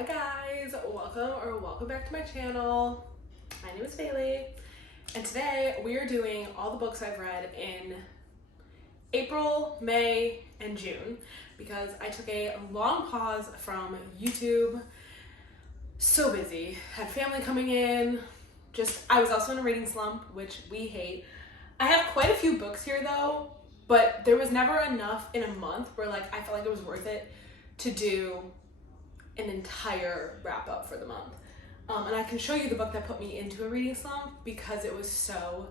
Hi guys, welcome back to my channel. My name is Bailey, and today we are doing all the books I've read in April, May, and June because I took a long pause from YouTube. So busy, had family coming in, I was also in a reading slump, which we hate. I have quite a few books here though, but there was never enough in a month where I felt like it was worth it to do an entire wrap up for the month. And I can show you the book that put me into a reading slump because it was so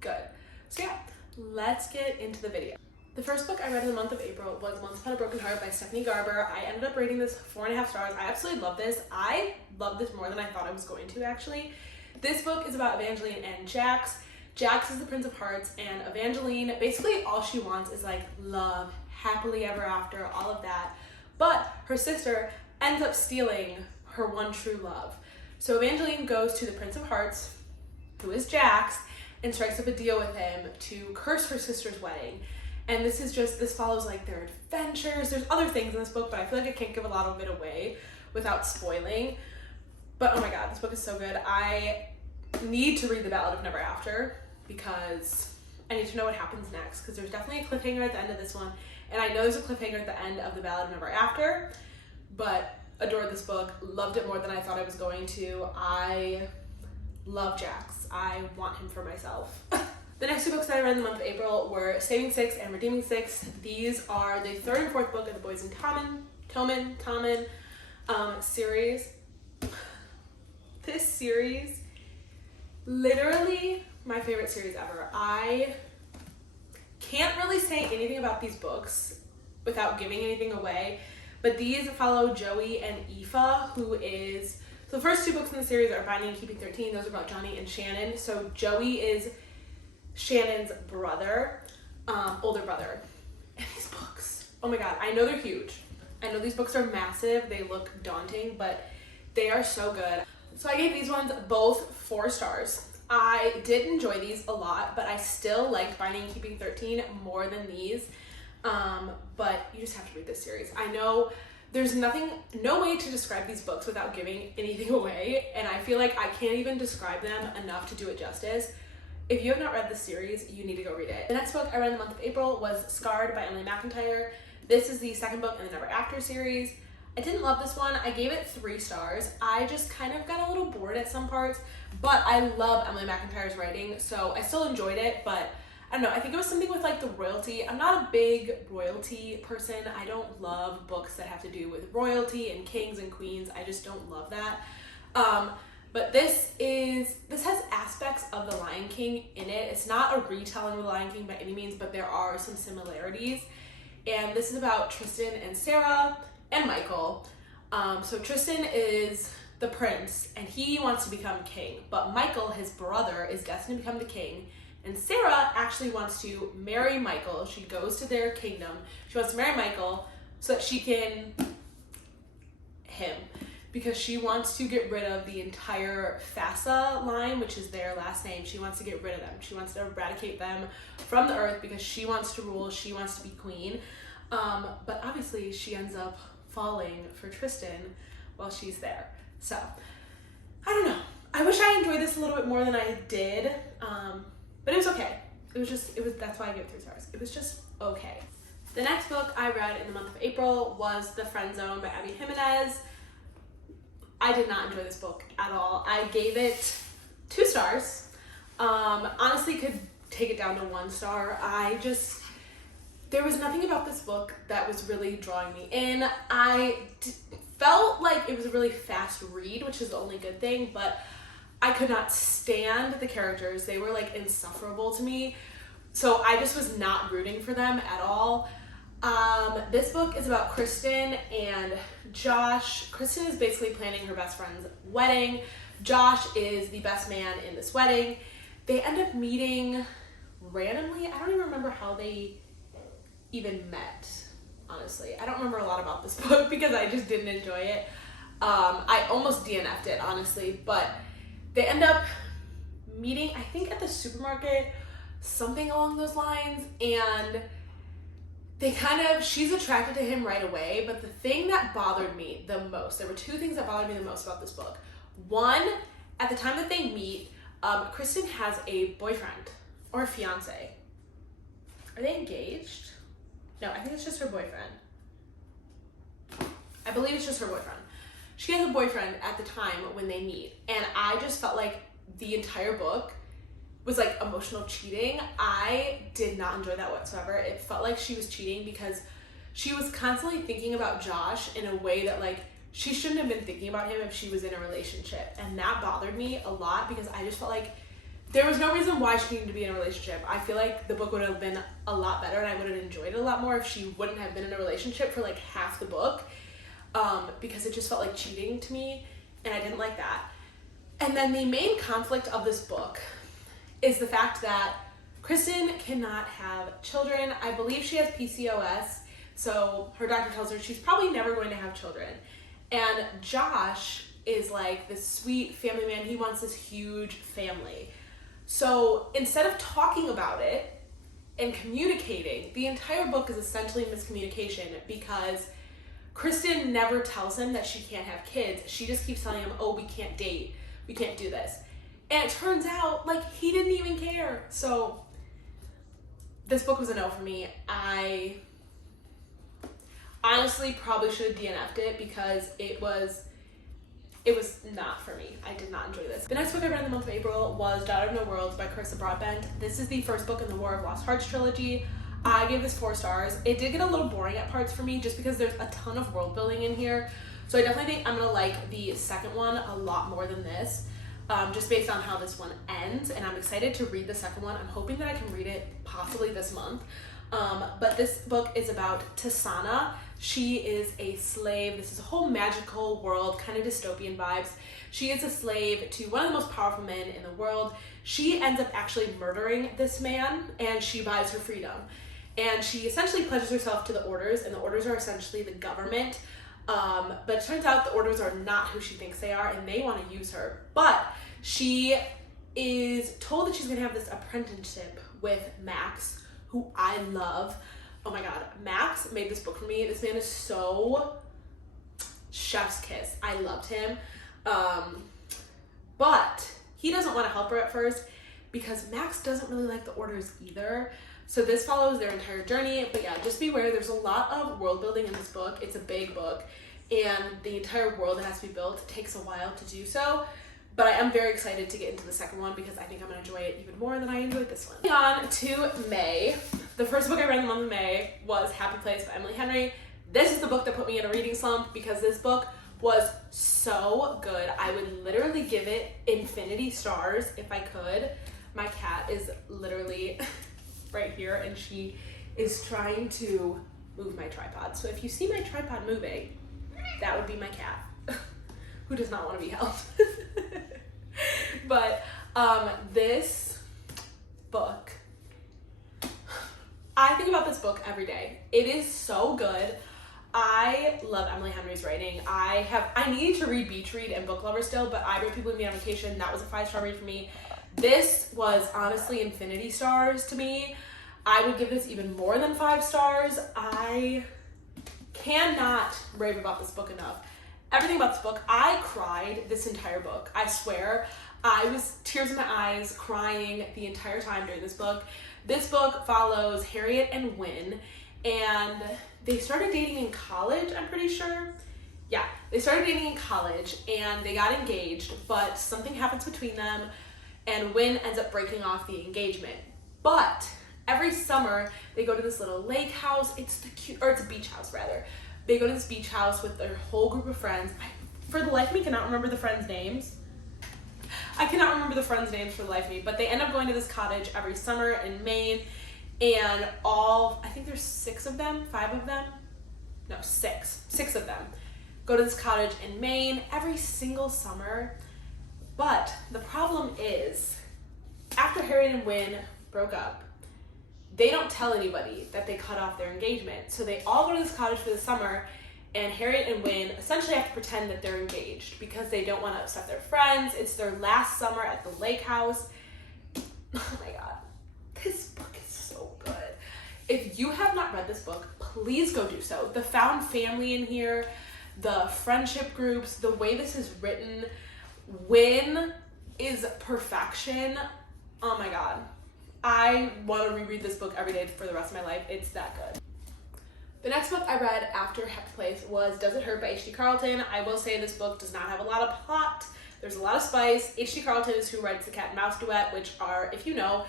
good. So yeah, let's get into the video. The first book I read in the month of April was Once Upon a Broken Heart by Stephanie Garber. I ended up rating this 4.5 stars. I absolutely love this. I love this more than I thought I was going to actually. This book is about Evangeline and Jax. Jax is the Prince of Hearts, and Evangeline, basically all she wants is love, happily ever after, all of that. But her sister ends up stealing her one true love. So Evangeline goes to the Prince of Hearts, who is Jax, and strikes up a deal with him to curse her sister's wedding. And this follows their adventures. There's other things in this book, but I feel like I can't give a lot of it away without spoiling. But oh my god, this book is so good. I need to read The Ballad of Never After because I need to know what happens next, because there's definitely a cliffhanger at the end of this one, and I know there's a cliffhanger at the end of The Ballad of Never After, but adored this book, loved it more than I thought I was going to. I love Jax. I want him for myself. The next two books that I read in the month of April were Saving Six and Redeeming Six. These are the third and fourth book of the Boys and Tommen series. This series, literally my favorite series ever. I can't really say anything about these books without giving anything away, but these follow Joey and Aoife, so the first two books in the series are Binding and Keeping 13. Those are about Johnny and Shannon. So Joey is Shannon's brother, older brother. And these books, oh my god, I know they're huge. I know these books are massive. They look daunting, but they are so good. So I gave these ones both 4 stars. I did enjoy these a lot, but I still liked Binding and Keeping 13 more than these. But you just have to read this series. I know there's no way to describe these books without giving anything away, and I feel like I can't even describe them enough to do it justice. If you have not read this series, you need to go read it. The next book I read in the month of April was Scarred by Emily McIntyre. This is the second book in the Never After series. I didn't love this one. I gave it 3 stars. I just kind of got a little bored at some parts, but I love Emily McIntyre's writing, so I still enjoyed it, but I don't know, I think it was something with the royalty. I'm not a big royalty person. I don't love books that have to do with royalty and kings and queens. I just don't love that. But this has aspects of The Lion King in it. It's not a retelling of The Lion King by any means, but there are some similarities. And this is about Tristan and Sarah and Michael. So Tristan is the prince and he wants to become king, but Michael, his brother, is destined to become the king. And Sarah actually wants to marry Michael. She goes to their kingdom. She wants to marry Michael so that she can because she wants to get rid of the entire Fassa line, which is their last name. She wants to get rid of them. She wants to eradicate them from the earth because she wants to rule. She wants to be queen. But obviously she ends up falling for Tristan while she's there. So I don't know. I wish I enjoyed this a little bit more than I did. But it was okay. That's why I give it 3 stars. It was just okay. The next book I read in the month of April was The Friend Zone by Abby Jimenez. I did not enjoy this book at all. I gave it 2 stars. Honestly, could take it down to 1 star. There was nothing about this book that was really drawing me in. Felt like it was a really fast read, which is the only good thing, but I could not stand the characters. They were insufferable to me. So I just was not rooting for them at all. This book is about Kristen and Josh. Kristen is basically planning her best friend's wedding. Josh is the best man in this wedding. They end up meeting randomly. I don't even remember how they even met, honestly. I don't remember a lot about this book because I just didn't enjoy it. I almost DNF'd it, honestly, but they end up meeting, I think at the supermarket, something along those lines, and she's attracted to him right away, but the thing that bothered me the most, there were two things that bothered me the most about this book. One, at the time that they meet, Kristen has a boyfriend or a fiance. Are they engaged? No, I think it's just her boyfriend. I believe it's just her boyfriend. She has a boyfriend at the time when they meet, and I just felt like the entire book was like emotional cheating. I did not enjoy that whatsoever. It felt like she was cheating because she was constantly thinking about Josh in a way that like she shouldn't have been thinking about him if she was in a relationship. And that bothered me a lot because I just felt like there was no reason why she needed to be in a relationship. I feel like the book would have been a lot better and I would have enjoyed it a lot more if she wouldn't have been in a relationship for like half the book, because it just felt like cheating to me and I didn't like that. And then the main conflict of this book is the fact that Kristen cannot have children. I believe she has PCOS, so her doctor tells her she's probably never going to have children. And Josh is like this sweet family man. He wants this huge family. So instead of talking about it and communicating, the entire book is essentially miscommunication because Kristen never tells him that she can't have kids. She just keeps telling him, oh, we can't date. We can't do this. And it turns out, like, he didn't even care. So this book was a no for me. I honestly probably should have DNF'd it because it was not for me. I did not enjoy this. The next book I read in the month of April was Daughter of No Worlds by Carissa Broadbent. This is the first book in the War of Lost Hearts trilogy. I gave this 4 stars. It did get a little boring at parts for me just because there's a ton of world building in here. So I definitely think I'm gonna like the second one a lot more than this. Just based on how this one ends, and I'm excited to read the second one. I'm hoping that I can read it possibly this month. But this book is about Tasana. She is a slave. This is a whole magical world, kind of dystopian vibes. She is a slave to one of the most powerful men in the world. She ends up actually murdering this man, and she buys her freedom. And she essentially pledges herself to the Orders, and the Orders are essentially the government. But it turns out the Orders are not who she thinks they are, and they want to use her. But she is told that she's going to have this apprenticeship with Max, who I love. Oh my god, Max made this book for me. This man is so chef's kiss. I loved him. But he doesn't want to help her at first because Max doesn't really like the Orders either. So this follows their entire journey. But yeah, just beware, there's a lot of world building in this book. It's a big book, and the entire world that has to be built takes a while to do so. But I am very excited to get into the second one because I think I'm going to enjoy it even more than I enjoyed this one. Moving on to May. The first book I read in the month of May was Happy Place by Emily Henry. This is the book that put me in a reading slump because this book was so good. I would literally give it infinity stars if I could. My cat is literally right here and she is trying to move my tripod. So if you see my tripod moving, that would be my cat who does not want to be held. But this book, I think about this book every day. It is so good. I love Emily Henry's writing. I need to read Beach Read and Book Lover still, but I Read People With Me on Vacation. That was a 5-star read for me. This was honestly infinity stars to me. I would give this even more than 5 stars. I cannot rave about this book enough. Everything about this book, I cried this entire book. I swear, I was tears in my eyes, crying the entire time during this book. This book follows Harriet and Wynne, and they started dating in college, I'm pretty sure. Yeah, they started dating in college, and they got engaged, but something happens between them, and Wynne ends up breaking off the engagement. But every summer, they go to this little lake house. It's a beach house, rather. They go to this beach house with their whole group of friends. For the life of me, cannot remember the friends' names. I cannot remember the friends' names for the life of me, but they end up going to this cottage every summer in Maine, and I think there's 6 of them, 5 of them? No, 6. 6 of them go to this cottage in Maine every single summer. But the problem is, after Harriet and Wynne broke up, they don't tell anybody that they cut off their engagement. So they all go to this cottage for the summer, and Harriet and Wynne essentially have to pretend that they're engaged because they don't want to upset their friends. It's their last summer at the lake house. Oh my god, this book is so good. If you have not read this book, please go do so. The found family in here, the friendship groups, the way this is written, Win is perfection. Oh my God. I want to reread this book every day for the rest of my life. It's that good. The next book I read after Happy Place was Does It Hurt by H.D. Carlton. I will say this book does not have a lot of plot. There's a lot of spice. H.D. Carlton is who writes The Cat and Mouse Duet, which are, if you know,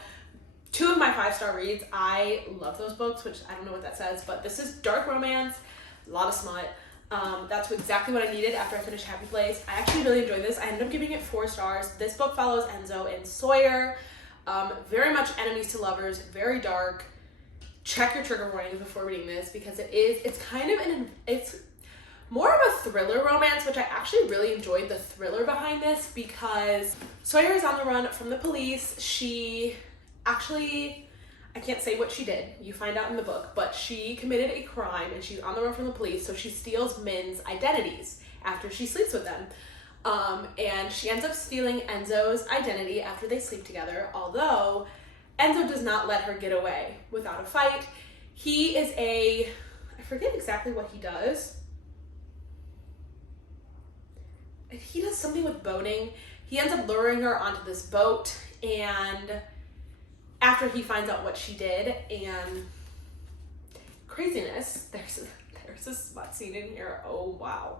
2 of my 5-star reads. I love those books, which I don't know what that says, but this is dark romance, a lot of smut. That's exactly what I needed after I finished Happy Place. I actually really enjoyed this. I ended up giving it 4 stars. This book follows Enzo and Sawyer. Very much enemies to lovers, very dark. Check your trigger warnings before reading this because it's more of a thriller romance, which I actually really enjoyed the thriller behind this because Sawyer is on the run from the police. She actually, I can't say what she did. You find out in the book, but she committed a crime and she's on the run from the police. So she steals men's identities after she sleeps with them. And she ends up stealing Enzo's identity after they sleep together, although Enzo does not let her get away without a fight. He is I forget exactly what he does. He does something with boating. He ends up luring her onto this boat, and after he finds out what she did and craziness, there's a smut scene in here. Oh wow.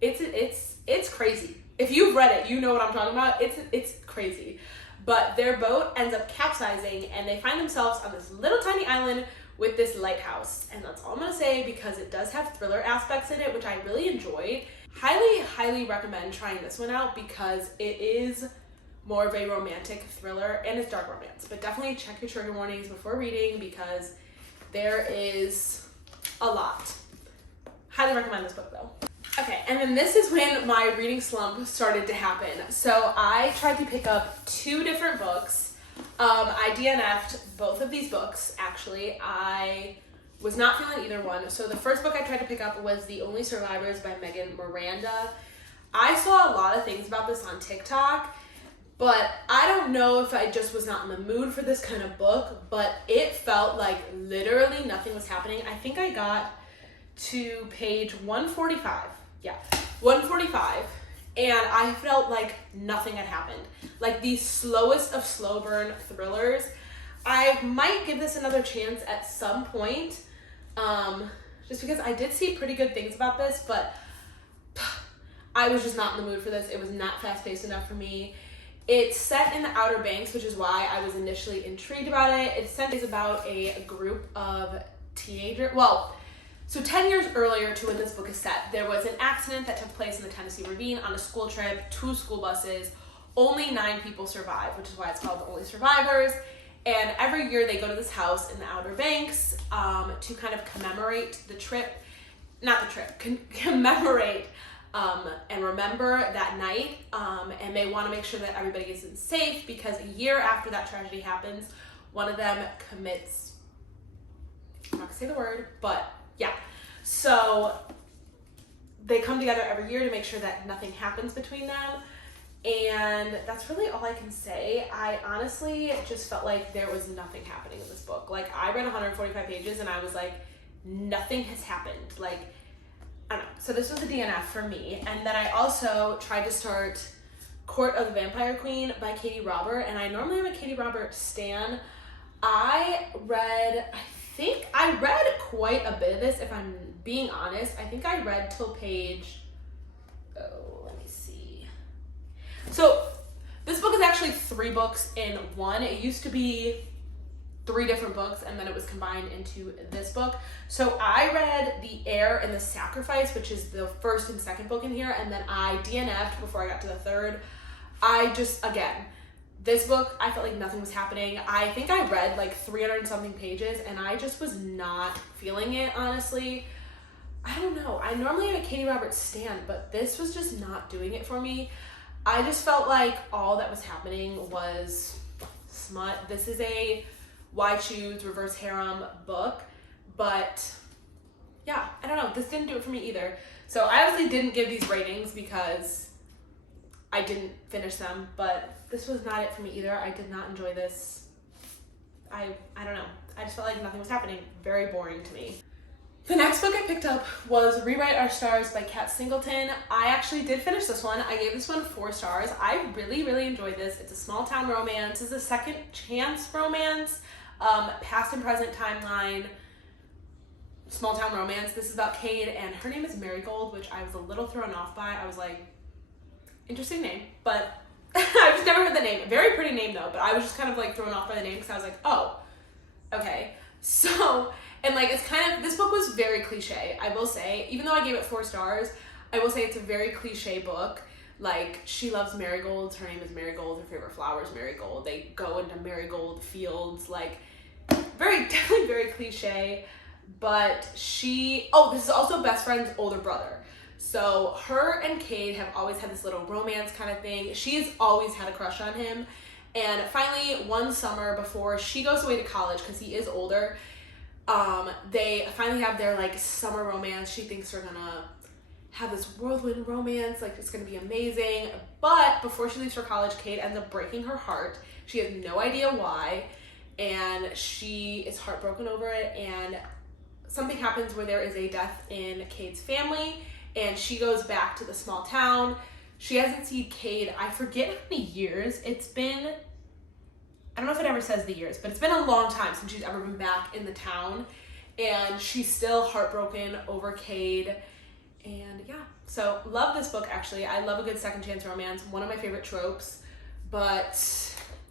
It's crazy. If you've read it, you know what I'm talking about. It's crazy. But their boat ends up capsizing and they find themselves on this little tiny island with this lighthouse. And that's all I'm gonna say because it does have thriller aspects in it, which I really enjoyed. Highly recommend trying this one out because it is more of a romantic thriller and it's dark romance. But definitely check your trigger warnings before reading because there is a lot. Highly recommend this book though. Okay, and then this is when my reading slump started to happen. So I tried to pick up 2 different books. I DNF'd both of these books, actually. I was not feeling either one. So the first book I tried to pick up was The Only Survivors by Megan Miranda. I saw a lot of things about this on TikTok, but I don't know if I just was not in the mood for this kind of book, but it felt like literally nothing was happening. I think I got to page 145. Yeah, 145, and I felt like nothing had happened. Like the slowest of slow burn thrillers. I might give this another chance at some point, just because I did see pretty good things about this, but I was just not in the mood for this. It was not fast-paced enough for me. It's set in the Outer Banks, which is why I was initially intrigued about it. It's about a group of teenagers. So 10 years earlier to when this book is set, there was an accident that took place in the Tennessee Ravine on a school trip, 2 school buses. Only 9 people survived, which is why it's called The Only Survivors. And every year they go to this house in the Outer Banks to kind of commemorate the trip, commemorate and remember that night. And they want to make sure that everybody is safe because a year after that tragedy happens, one of them commits, I'm not gonna say the word, but yeah, so they come together every year to make sure that nothing happens between them, and that's really all I can say. I honestly just felt like there was nothing happening in this book. Like, I read 145 pages and I was like, nothing has happened. Like, I don't know. So this was a DNF for me, and then I also tried to start Court of the Vampire Queen by Katie Robert, and I normally am a Katie Robert stan. I think I read quite a bit of this, if I'm being honest. I think I read till page, let me see. So this book is actually 3 books in one. It used to be 3 different books and then it was combined into this book. So I read The Heir and the Sacrifice, which is the first and second book in here, and then I DNF'd before I got to the third. This book, I felt like nothing was happening. I think I read like 300 and something pages and I just was not feeling it, honestly. I don't know. I normally am a Katie Roberts stan, but this was just not doing it for me. I just felt like all that was happening was smut. This is a Why Choose Reverse Harem book, but yeah, I don't know. This didn't do it for me either. So I obviously didn't give these ratings because I didn't finish them, but this was not it for me either. I did not enjoy this I don't know. I just felt like nothing was happening. Very boring to me. The next book I picked up was Rewrite Our Stars by Kat Singleton. I actually did finish this one. I gave this one 4 stars. I really enjoyed this. It's a small town romance. It's a second chance romance, past and present timeline, small town romance. This is about Cade, and her name is Marigold, which I was a little thrown off by. I was like, interesting name, but I've just never heard the name. Very pretty name though, but I was just kind of like thrown off by the name because I was like, oh, okay. So, and like, it's kind of, this book was very cliche, I will say. Even though I gave it 4 stars, I will say it's a very cliche book. Like, she loves marigolds. Her name is Marigold. Her favorite flower is marigold. They go into marigold fields. Like, definitely very cliche. But this is also best friend's older brother. So her and Cade have always had this little romance kind of thing. She's always had a crush on him. And finally, one summer before she goes away to college, because he is older, they finally have their like summer romance. She thinks they're gonna have this whirlwind romance, like it's gonna be amazing. But before she leaves for college, Cade ends up breaking her heart. She has no idea why, and she is heartbroken over it. And something happens where there is a death in Cade's family, and she goes back to the small town. She hasn't seen Cade, I forget how many years. It's been, I don't know if it ever says the years, but it's been a long time since she's ever been back in the town. And she's still heartbroken over Cade. And yeah, so love this book actually. I love a good second chance romance, one of my favorite tropes, but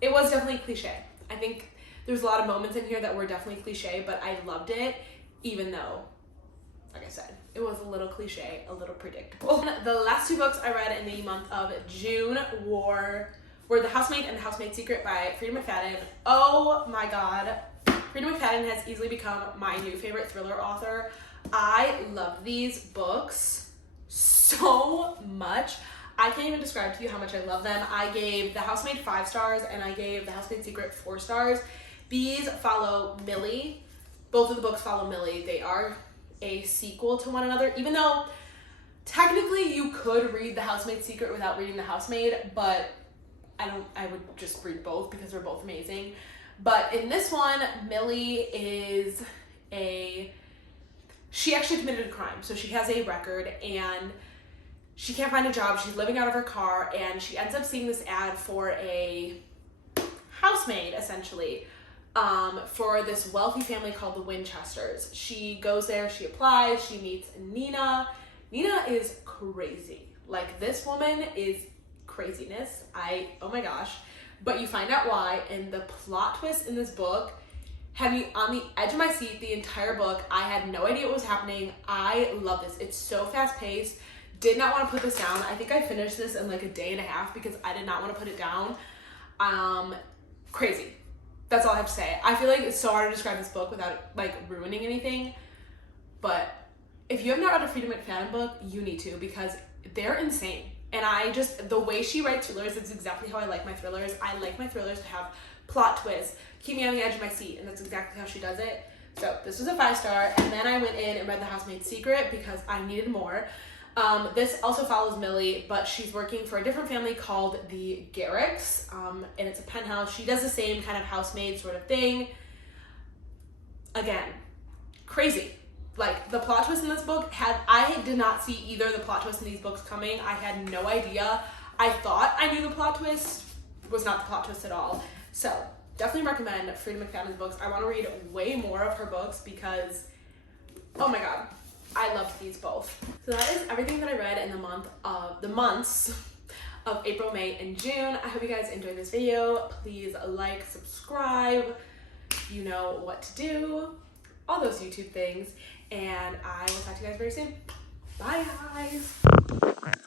it was definitely cliche. I think there's a lot of moments in here that were definitely cliche, but I loved it, even though, like I said, it was a little cliche, a little predictable. The last 2 books I read in the month of June were The Housemate and The Housemate's Secret by Frida McFadden. Oh my god, Frida McFadden has easily become my new favorite thriller author. I love these books so much. I can't even describe to you how much I love them. I gave The Housemaid 5 stars and I gave The Housemaid's Secret 4 stars. These follow Millie. Both of the books follow Millie. They are a sequel to one another, even though technically you could read The Housemaid's Secret without reading The Housemaid, but I would just read both because they're both amazing. But in this one, Millie she actually committed a crime. So she has a record and she can't find a job. She's living out of her car and she ends up seeing this ad for a housemaid, essentially, for this wealthy family called the Winchesters. She goes there, she applies, she meets Nina. Nina is crazy. Like, this woman is craziness. Oh my gosh. But you find out why, and the plot twist in this book had me on the edge of my seat the entire book. I had no idea what was happening. I love this. It's so fast paced. Did not want to put this down. I think I finished this in like a day and a half because I did not want to put it down. Crazy. That's all I have to say. I feel like it's so hard to describe this book without like ruining anything. But if you have not read a Frida McFadden book, you need to, because they're insane. And the way she writes thrillers, it's exactly how I like my thrillers. I like my thrillers to have plot twists, keep me on the edge of my seat, and that's exactly how she does it. So this was a 5 star, and then I went in and read The Housemaid's Secret because I needed more. This also follows Millie, but she's working for a different family called the Garricks, and it's a penthouse. She does the same kind of housemaid sort of thing. Again, crazy. Like, the plot twist in this book I did not see either of the plot twists in these books coming. I had no idea. I thought I knew the plot twist, was not the plot twist at all. So definitely recommend Frida McFadden's books. I want to read way more of her books because, oh my god, I loved these both. So that is everything that I read in the months of April, May, and June. I hope you guys enjoyed this video. Please like, subscribe, you know what to do, all those YouTube things, and I will talk to you guys very soon. Bye, guys.